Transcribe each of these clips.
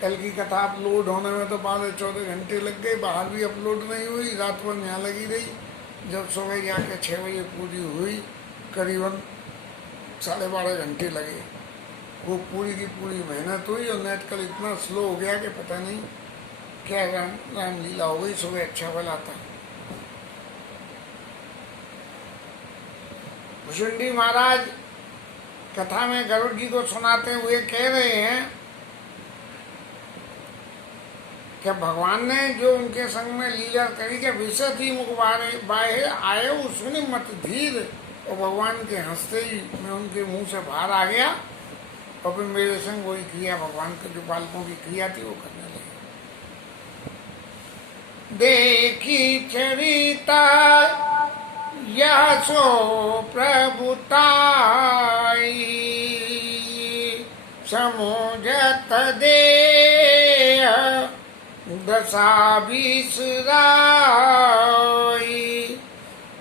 कल की कथा अपलोड होने में तो 12-14 घंटे लग गए, बाहर भी अपलोड नहीं हुई, रात भर यहाँ लगी रही। जब सुबह जाके 6 बजे पूरी हुई, करीबन 12.5 घंटे लगे। वो पूरी की पूरी मेहनत हुई और नेट कल इतना स्लो हो गया कि पता नहीं क्या रामलीला हो गई। सुबह अच्छा भला था। भुषुंडी महाराज कथा में गरुड़ जी को सुनाते हुए कह रहे हैं कि भगवान ने जो उनके संग में लीला करी कि विषय थी मुख बाहे आए सुनि मत धीर, और भगवान के हंसते ही मैं उनके मुंह से बाहर आ गया और फिर मेरे संग वही क्रिया, भगवान के जो बालकों की क्रिया थी वो करने लगे। देखी चरिता यह सो प्रभुताई, समुझत देह दशा बिसराई।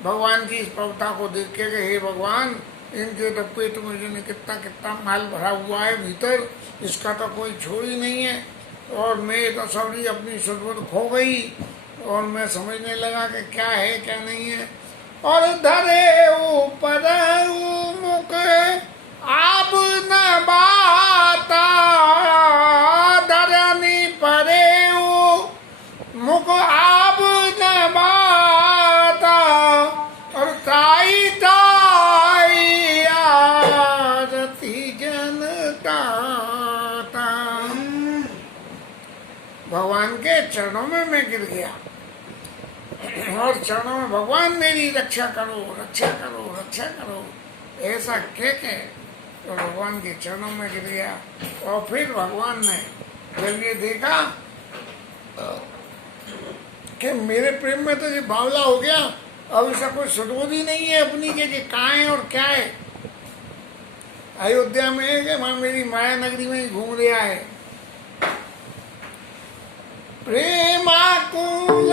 भगवान की इस प्रभुता को देख के हे भगवान, इनके तो पेट में जो कितना कितना माल भरा हुआ है भीतर, इसका तो कोई छोड़ ही नहीं है। और मैं तो सबरी अपनी सुध खो गई और मैं समझने लगा कि क्या है क्या नहीं है। और धरे ऊपर ताई आरती जनता। भगवान के चरणों में मैं गिर गया और चरणों में भगवान मेरी रक्षा करो, रक्षा करो, रक्षा करो, ऐसा कह के तो भगवान के चरणों में गिर गया। और फिर भगवान ने जब ये देखा कि मेरे प्रेम में तो ये बावला हो गया, अब इसका कोई सुदबुद ही नहीं है अपनी के कहाँ है और क्या है। अयोध्या में है कि वहां मेरी माया नगरी में ही घूम रहा है। प्रेमाकुल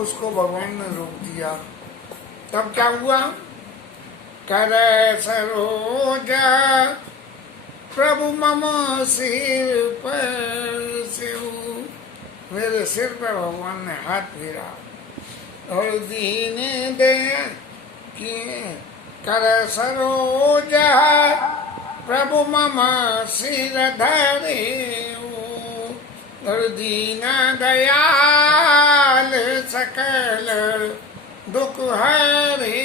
उसको भगवान ने रोक दिया। तब क्या हुआ? कर सरोज प्रभु मम सिर पर से, मेरे सिर पर भगवान ने हाथ फेरा और दीन दे कि कर सरोज प्रभु मम सिर धरे और दीन दयाल सकल दुख हरे।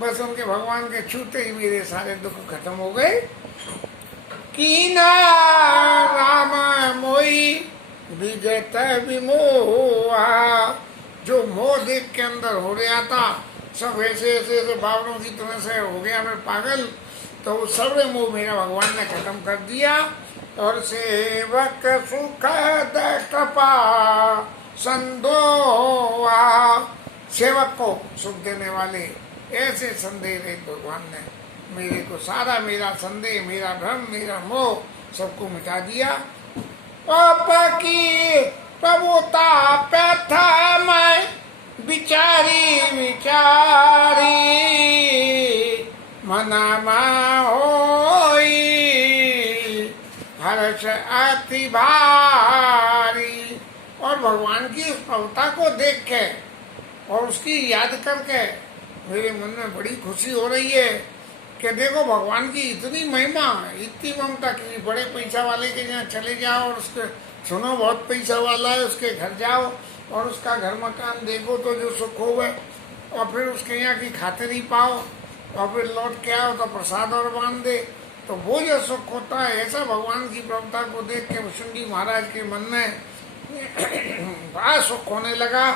बस उनके भगवान के छूते ही मेरे सारे दुख खत्म हो गए। कीना राम मोई विगत विमोहा, जो मोह देख के अंदर हो गया था, सब ऐसे ऐसे ऐसे बावरों की तरह से हो गया मैं पागल, तो वो सर्वे मोह मेरा भगवान ने खत्म कर दिया। और सेवक सुखद कृपा संदोहा, सेवक को सुख देने वाले ऐसे संदेह रहित भगवान ने मेरे को सारा मेरा संदेह, मेरा भ्रम, मेरा मोह सबको मिटा दिया। की प्रभुता पैथा मैं विचारी विचारी मनमा होई हर्ष अति भारी। और भगवान की इस प्रभुता को देख के और उसकी याद करके मेरे मन में बड़ी खुशी हो रही है कि देखो भगवान की इतनी महिमा, इतनी ममता की बड़े पैसा वाले के यहाँ चले जाओ और उसके सुनो बहुत पैसा वाला है, उसके घर जाओ और उसका घर मकान देखो तो जो सुख हो गए, और फिर उसके यहाँ की खातिरी पाओ और फिर लौट के आओ तो प्रसाद और बांध दे, तो वो जो सुख होता है, ऐसा भगवान की प्रभुता को देख के भुसुंडी महाराज के मन में बड़ा सुख होने लगा।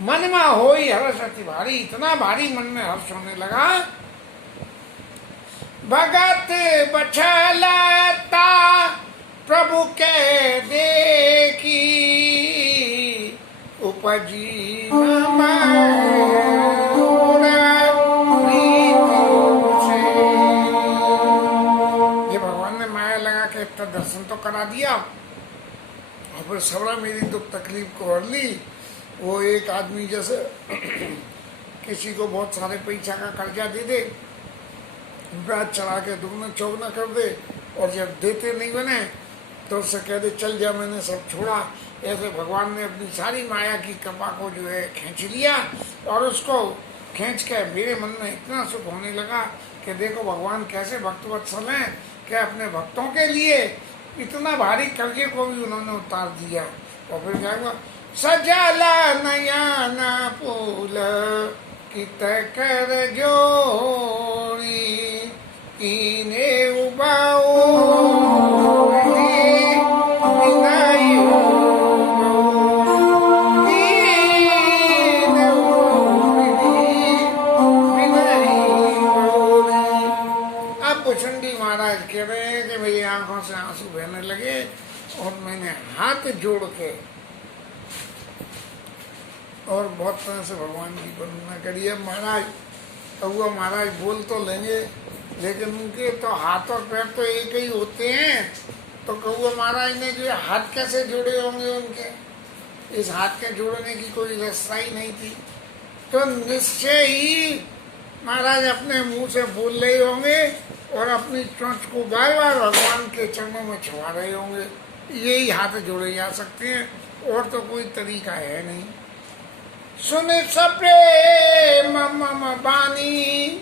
मन में होई हर्ष अति भारी, इतना भारी मन में हर्ष होने लगा। भगत बछलता प्रभु के देखी उपजी ये भगवान ने माया लगा के इतना दर्शन तो करा दिया और फिर सबरा मेरी दुख तकलीफ को हर ली। वो एक आदमी जैसे किसी को बहुत सारे पैसा का कर्जा दे दे, ब्याज चढ़ा के दुगना चौगना कर दे, और जब देते नहीं बने तो उससे कह दे चल जा मैंने सब छोड़ा। ऐसे भगवान ने अपनी सारी माया की कृपा को जो है खींच लिया और उसको खींच के मेरे मन में इतना सुख होने लगा कि देखो भगवान कैसे भक्तवत्सल हैं कि अपने भक्तों के लिए इतना भारी कर्जे को भी उन्होंने उतार दिया। और फिर क्या हुआ? सजाला नयन फूल कित कर जोड़ी कीने उबाओ महाराज कह रहे हैं कि मेरी आंखों से आंसू बहने लगे और मैंने हाथ जोड़ के और बहुत तरह से भगवान की वंदना करी है। महाराज कौआ महाराज बोल तो लेंगे लेकिन उनके तो हाथ और पैर तो एक ही होते हैं, तो कौआ महाराज ने जो हाथ कैसे जोड़े होंगे उनके, इस हाथ के जोड़ने की कोई रास्ता ही नहीं थी। तो निश्चय ही महाराज अपने मुंह से बोल रहे होंगे और अपनी चोंच को बार बार भगवान के चरणों में छुआ रहे होंगे। यही हाथ जोड़े जा सकते हैं, और तो कोई तरीका है नहीं। सुने सप्रेम मम बानी,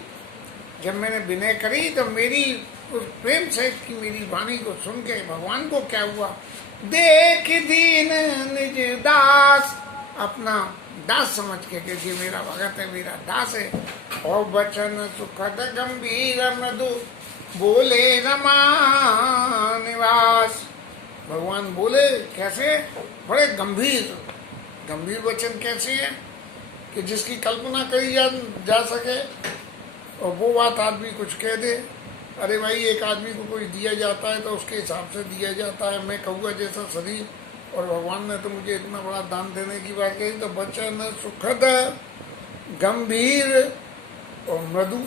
जब मैंने विनय करी तो मेरी उस प्रेम से की मेरी वाणी को सुन के भगवान को क्या हुआ, देख दीन निज दास, अपना दास समझ के कि ये मेरा भगत है, मेरा दास है। और वचन सुखद गंभीर मृदु, बोले रमा निवास। भगवान बोले कैसे, बड़े गंभीर गंभीर वचन कैसे है कि जिसकी कल्पना करी जा सके। और वो बात आदमी कुछ कह दे, अरे भाई एक आदमी को कोई दिया जाता है तो उसके हिसाब से दिया जाता है। मैं कहूँगा जैसा शरीर, और भगवान ने तो मुझे इतना बड़ा दान देने की बात कही। तो वचन सुखद गंभीर और मृदु,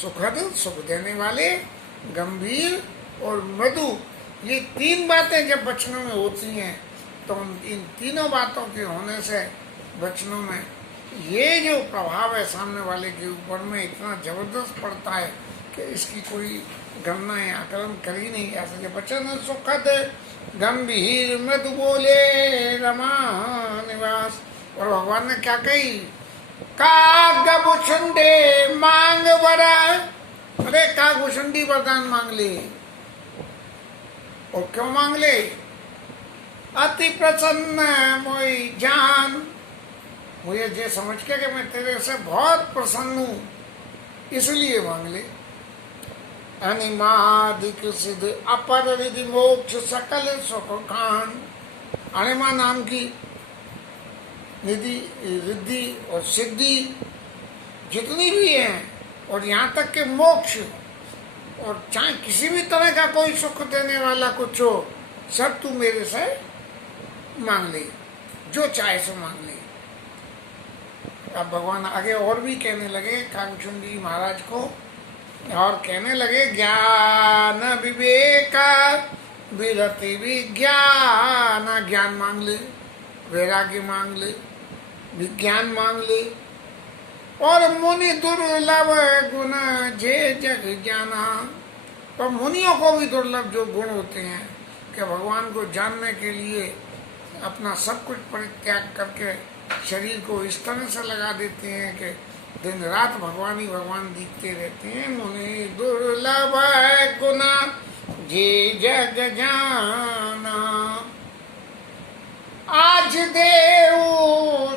सुखद सुख देने वाले, गंभीर और मृदु, ये तीन बातें जब वचनों में होती हैं तो इन तीनों बातों के होने से वचनों में ये जो प्रभाव है सामने वाले के ऊपर में इतना जबरदस्त पड़ता है कि इसकी कोई गणना या आकलन कर ही नहीं जा सके। वचन सुखद गंभीर मृदु, बोले रमा निवास। और भगवान ने क्या कही, कागभूषुंडे मांग वरा, अरे कागभूषुंडी वरदान मांग ले। और क्यों मांग ले, अति प्रसन्न मोई जान, मुझे ये समझ के कि मैं तेरे से बहुत प्रसन्न हूँ, इसलिए मांग ले। अनिमादिक सिद्ध अपर रिधि मोक्ष सकल सुख खान, अनिमा नाम की निधि रिद्धि और सिद्धि जितनी भी हैं, और यहाँ तक के मोक्ष, और चाहे किसी भी तरह का कोई सुख देने वाला कुछ हो, सब तू मेरे से मांग ले, जो चाहे सो मांग ले। अब भगवान आगे और भी कहने लगे कागभूषुंडी महाराज को, और कहने लगे ज्ञान विवेक विरति विज्ञान, ज्ञान मांग ले, वैराग्य मांग ले, विज्ञान मांग ले, और मुनि दुर्लभ गुण जे जग जाना। तो मुनियों को भी दुर्लभ जो गुण होते हैं कि भगवान को जानने के लिए अपना सब कुछ परित्याग करके शरीर को इस तरह से लगा देते हैं कि दिन रात भगवान ही भगवान दिखते रहते हैं। मुनि दुर्लभ गुना जे जग जाना, आज देव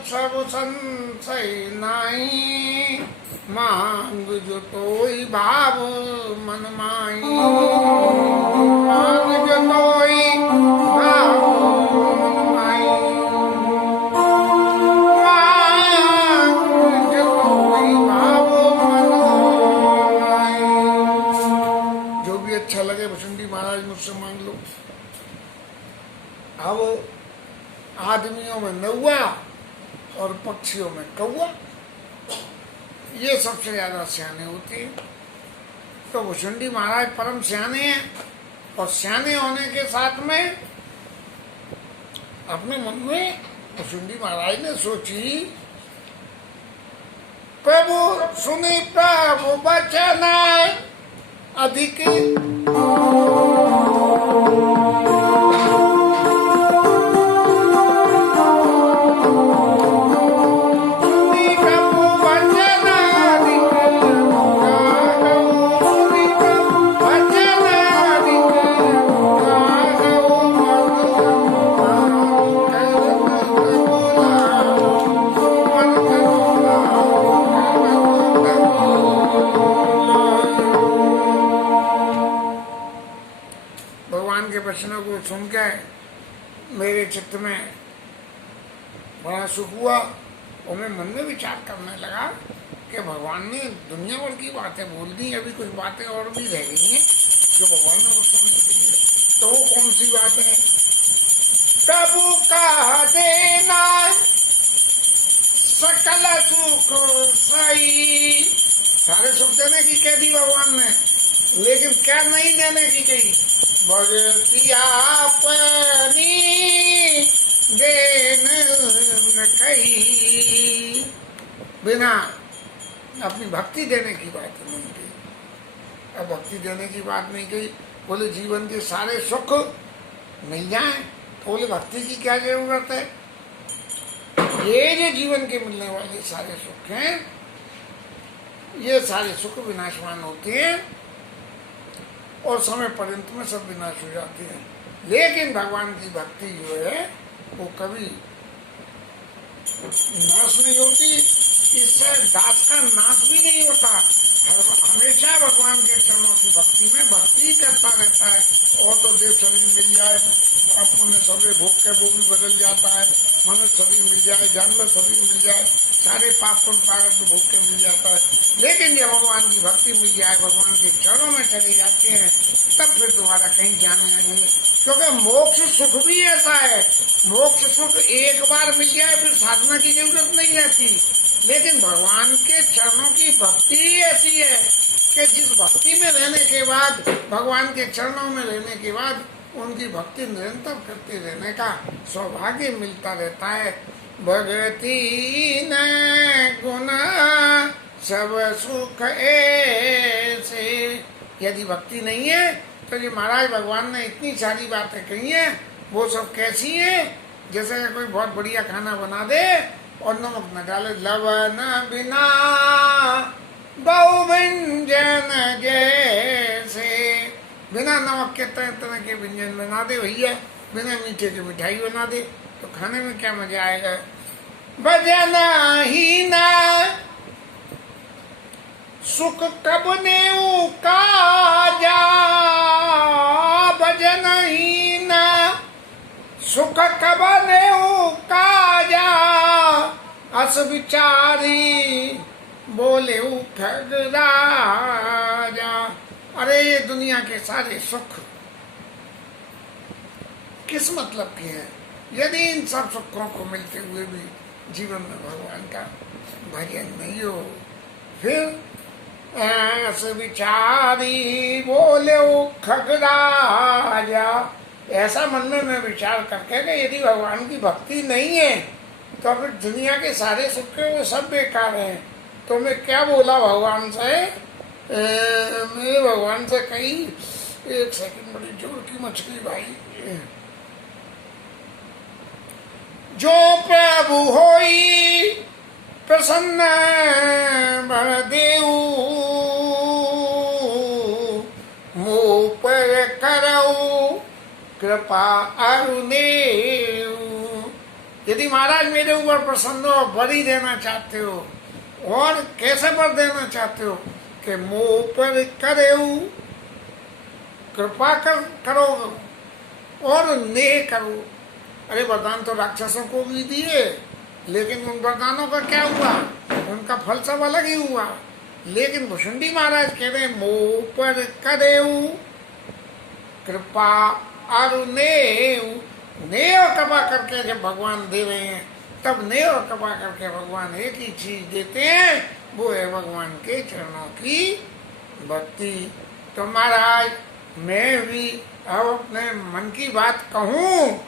सब संशय नाई, मांग जो तोई भाव मन माई, मांग जो तोई भाव मन माई, मांग जो तोई भाव मन माई। जो भी अच्छा लगे भूषुंडी महाराज मुझसे मांग लो। अब आदमियों में नौवा और पक्षियों में कौवा, ये सबसे ज्यादा सियाने होते हैं। तो भूषुंडी महाराज परम सियाने हैं, और सियाने होने के साथ में अपने मन में भूषुंडी महाराज ने सोची, प्रभु सुनी प्रभु वचन अधिक, वचनों को सुन के मेरे चित्त में बड़ा सुख हुआ, और मैं मन में विचार करने लगा कि भगवान ने दुनिया भर की बातें बोल दी, अभी कुछ बातें और भी रह गई हैं जो भगवान ने मुझसे नहीं कही। तो वो कौन सी बातें, प्रभु का देना सकल सुख सही, सारे सुख देने की कह दी भगवान ने, लेकिन क्या नहीं देने की कही, भगति आपनी देन न कही। बिना अपनी भक्ति देने की बात नहीं कही। अब भक्ति देने की बात नहीं कही, बोले जीवन के सारे सुख मिल जाए तो बोले भक्ति की क्या जरूरत है। ये जो जीवन के मिलने वाले सारे सुख हैं, ये सारे सुख विनाशवान होते हैं और समय पर्यंत में सब विनाश हो जाते हैं। लेकिन भगवान की भक्ति जो है वो कभी नाश नहीं होती, इससे दास का नाश भी नहीं होता। हमेशा भगवान के चरणों की भक्ति में भक्ति करता रहता है। और तो देव शरीर मिल जाए, अपने सभी भोग के वो भी बदल जाता है। मनुष्य शरीर मिल जाए, जानवर शरीर मिल जाए, सारे पाप पुण्य पागल भोग के मिल जाता है। लेकिन जब भगवान की भक्ति मिल जाए, भगवान के चरणों में चले जाते हैं, तब फिर तुम्हारा कहीं जाने नहीं। क्योंकि मोक्ष सुख भी ऐसा है, मोक्ष सुख एक बार मिल जाए फिर साधना की जरूरत नहीं रहती। लेकिन भगवान के चरणों की भक्ति ऐसी है कि जिस भक्ति में रहने के बाद, भगवान के चरणों में रहने के बाद उनकी भक्ति निरंतर करते रहने का सौभाग्य मिलता रहता है। भगति न गुना सब सुख ऐसे। यदि भक्ति नहीं है तो ये महाराज भगवान ने इतनी सारी बातें कही हैं, वो सब कैसी हैं? जैसे कोई बहुत बढ़िया खाना बना दे और नमक न डाले, लवन बिना बहु व्यंजन जैसे। बिना नमक के तरह तरह के व्यंजन बना दे भैया, बिना मीठे की मिठाई बना दे, तो खाने में क्या मजा आएगा। भजन ही ना सुख कब ने काजा, भजन ही ना सुख कब ने काजा। अस विचारी बोले खगराजा। अरे ये दुनिया के सारे सुख किस मतलब के हैं? यदि इन सब सुखों को मिलते हुए भी जीवन में भगवान का भजन नहीं हो, फिर ऐस विचारी बोले खगराजा। ऐसा मन में मैं विचार करके कि यदि भगवान की भक्ति नहीं है तो फिर दुनिया के सारे सुख के वो सब बेकार हैं। तो मैं क्या बोला भगवान से, मैं भगवान से कही, एक सेकंड बड़ी जोर की मछली भाई। जो प्रभु होई प्रसन्न बलदेव, मुँह पर करऊ कृपा अरुदेव। यदि महाराज मेरे ऊपर प्रसन्न हो, बड़ी देना चाहते हो, और कैसे बर देना चाहते हो कि मुँह पर करेऊ कृपा करो और नेह करो। अरे वरदान तो राक्षसों को भी दिए, लेकिन उन वरदानों का क्या हुआ? उनका फल सब अलग ही हुआ। लेकिन भुषुंडी महाराज कह रहे मुँह पर करेऊ कृपा और नेह। नेह और कृपा करके जब भगवान दे रहे हैं, तब नेह और कृपा करके भगवान एक ही चीज देते हैं, वो है भगवान के चरणों की भक्ति। तो महाराज मैं भी अब अपने मन की बात कहूँ।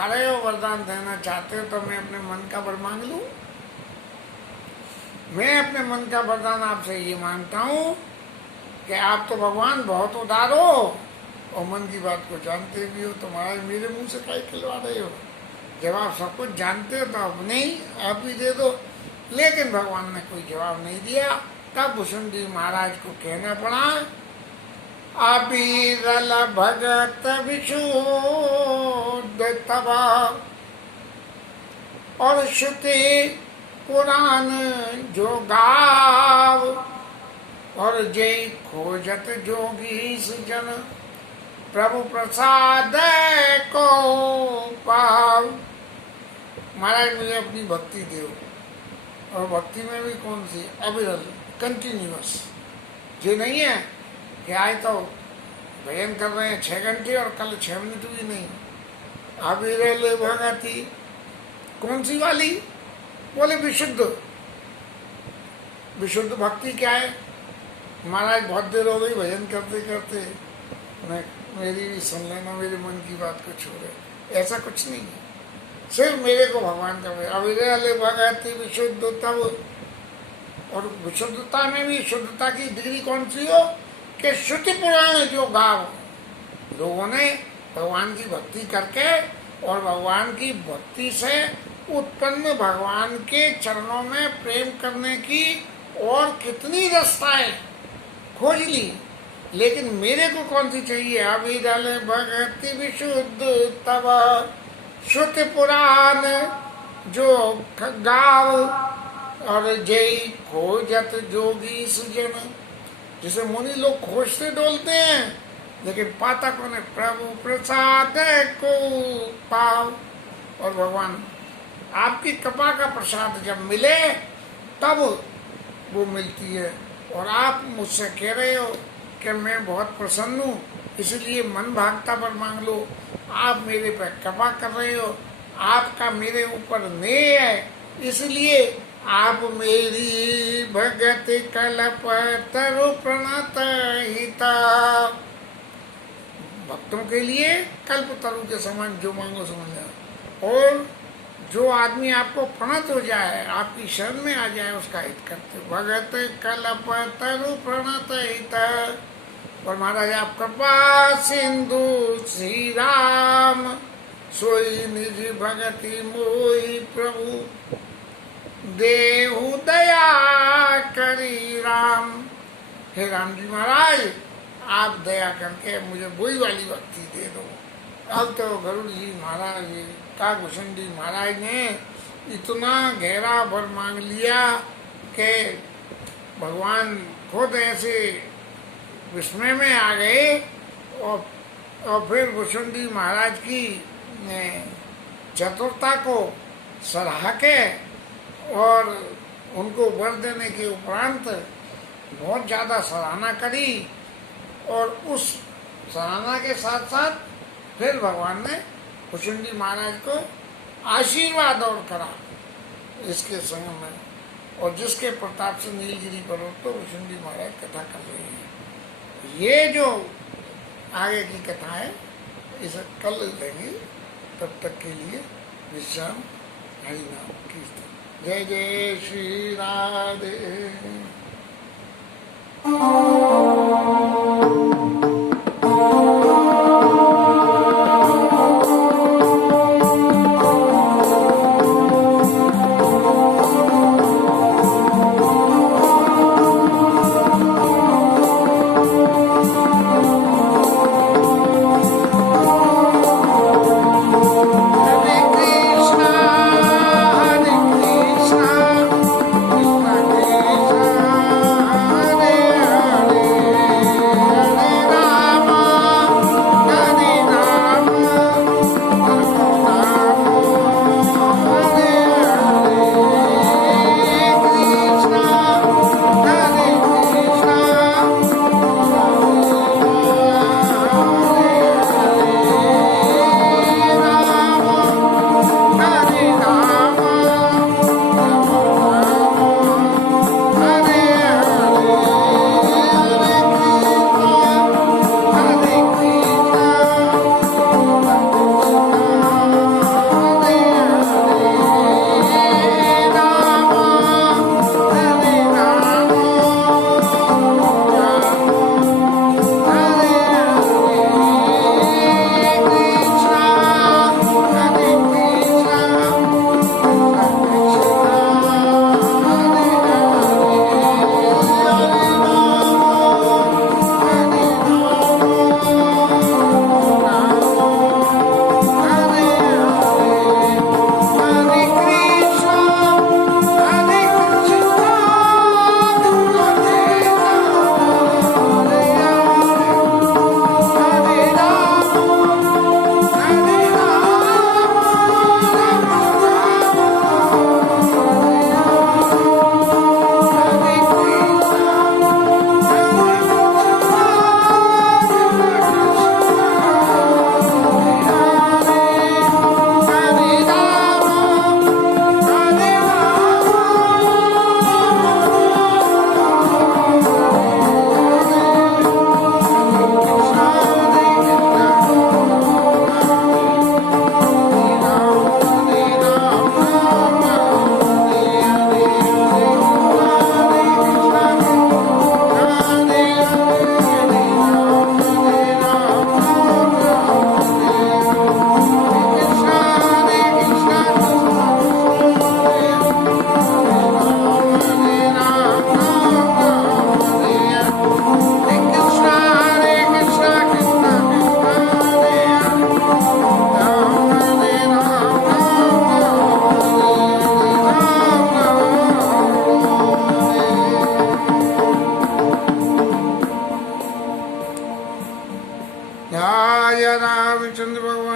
खा रहे हो, वरदान देना चाहते हो, तो मैं अपने मन का वर मांग लूं? मैं अपने मन का वरदान आपसे ये मांगता हूँ कि आप तो भगवान बहुत उदार हो और मन की बात को जानते भी हो, तो महाराज मेरे मुंह से काहे खिलवा रहे हो? जब आप सब कुछ जानते हो तो अपने ही आप ही दे दो। लेकिन भगवान ने कोई जवाब नहीं दिया। तब भूषण जी महाराज को कहना पड़ा, अबीरल भगत विशुद्ध तबा और श्रुति पुराण जो गाव और जय खोजत जोगी सुजन प्रभु प्रसाद को पाव। महाराज मुझे अपनी भक्ति दो, और भक्ति में भी कौन सी? अविरल, कंटिन्यूअस। ये नहीं है कि आज तो भजन कर रहे हैं 6 घंटे और कल 6 मिनट भी नहीं। अविरल भगति कौन सी वाली? बोले विशुद्ध। विशुद्ध भक्ति क्या है? महाराज बहुत देर हो गई भजन करते करते, मैं मेरी भी सुन लेना, मेरे मन की बात को छोड़े। ऐसा कुछ नहीं है, सिर्फ मेरे को भगवान का अविरल भगति विशुद्ध तब। और विशुद्धता में भी शुद्धता की डिग्री कौन सी हो? कि श्रुति पुराण जो गाव। लोगों ने भगवान की भक्ति करके और भगवान की भक्ति से उत्पन्न भगवान के चरणों में प्रेम करने की और कितनी रास्ताएं खोज ली, लेकिन मेरे को कौन सी चाहिए? अविरल भगति विशुद्ध तब श्रुति पुराण जो गाव और जय खोजत जोगी सुजन। जिसे मुनि लोग खोजते डोलते हैं, लेकिन पाता कौन है? प्रभु प्रसाद को पाव। और भगवान आपकी कृपा का प्रसाद जब मिले तब वो मिलती है। और आप मुझसे कह रहे हो कि मैं बहुत प्रसन्न हूँ, इसलिए मन भागता पर मांग लो। आप मेरे पर कृपा कर रहे हो, आपका मेरे ऊपर नेह है, इसलिए आप मेरी भगत कल्प तरु प्रणत हिता। भक्तों के लिए कल्प तरु के समान जो मांगो सो मिल जाए। और जो आदमी आपको प्रणत हो जाए, आपकी शरण में आ जाए, उसका हित करते। भगत कल्प तरु प्रणत हिता। और महाराज आप कृपा सिंधु श्री राम सोई निज भगति मोहि प्रभु देहु दया करी राम। हे राम जी महाराज आप दया करके मुझे वही वाली भक्ति दे दो। अब तो गरुड़ जी महाराज काकभूषण जी महाराज ने इतना गहरा वर मांग लिया कि भगवान खुद ऐसे विस्मय में आ गए। और फिर भूषण जी महाराज की चतुरता को सराह के और उनको वर देने के उपरांत बहुत ज़्यादा सराहना करी। और उस सराहना के साथ साथ फिर भगवान ने भूषण जी महाराज को आशीर्वाद और करा इसके संग में। और जिसके प्रताप से नीलगिरी पर्वत तो भूषण जी महाराज कथा कर रहे हैं। ये जो आगे की कथा है इसे कल लेंगे। तब तक के लिए विश्राम। हरिनाम कीर्तन। जय जय श्री राधे। रामचंद्र भगवान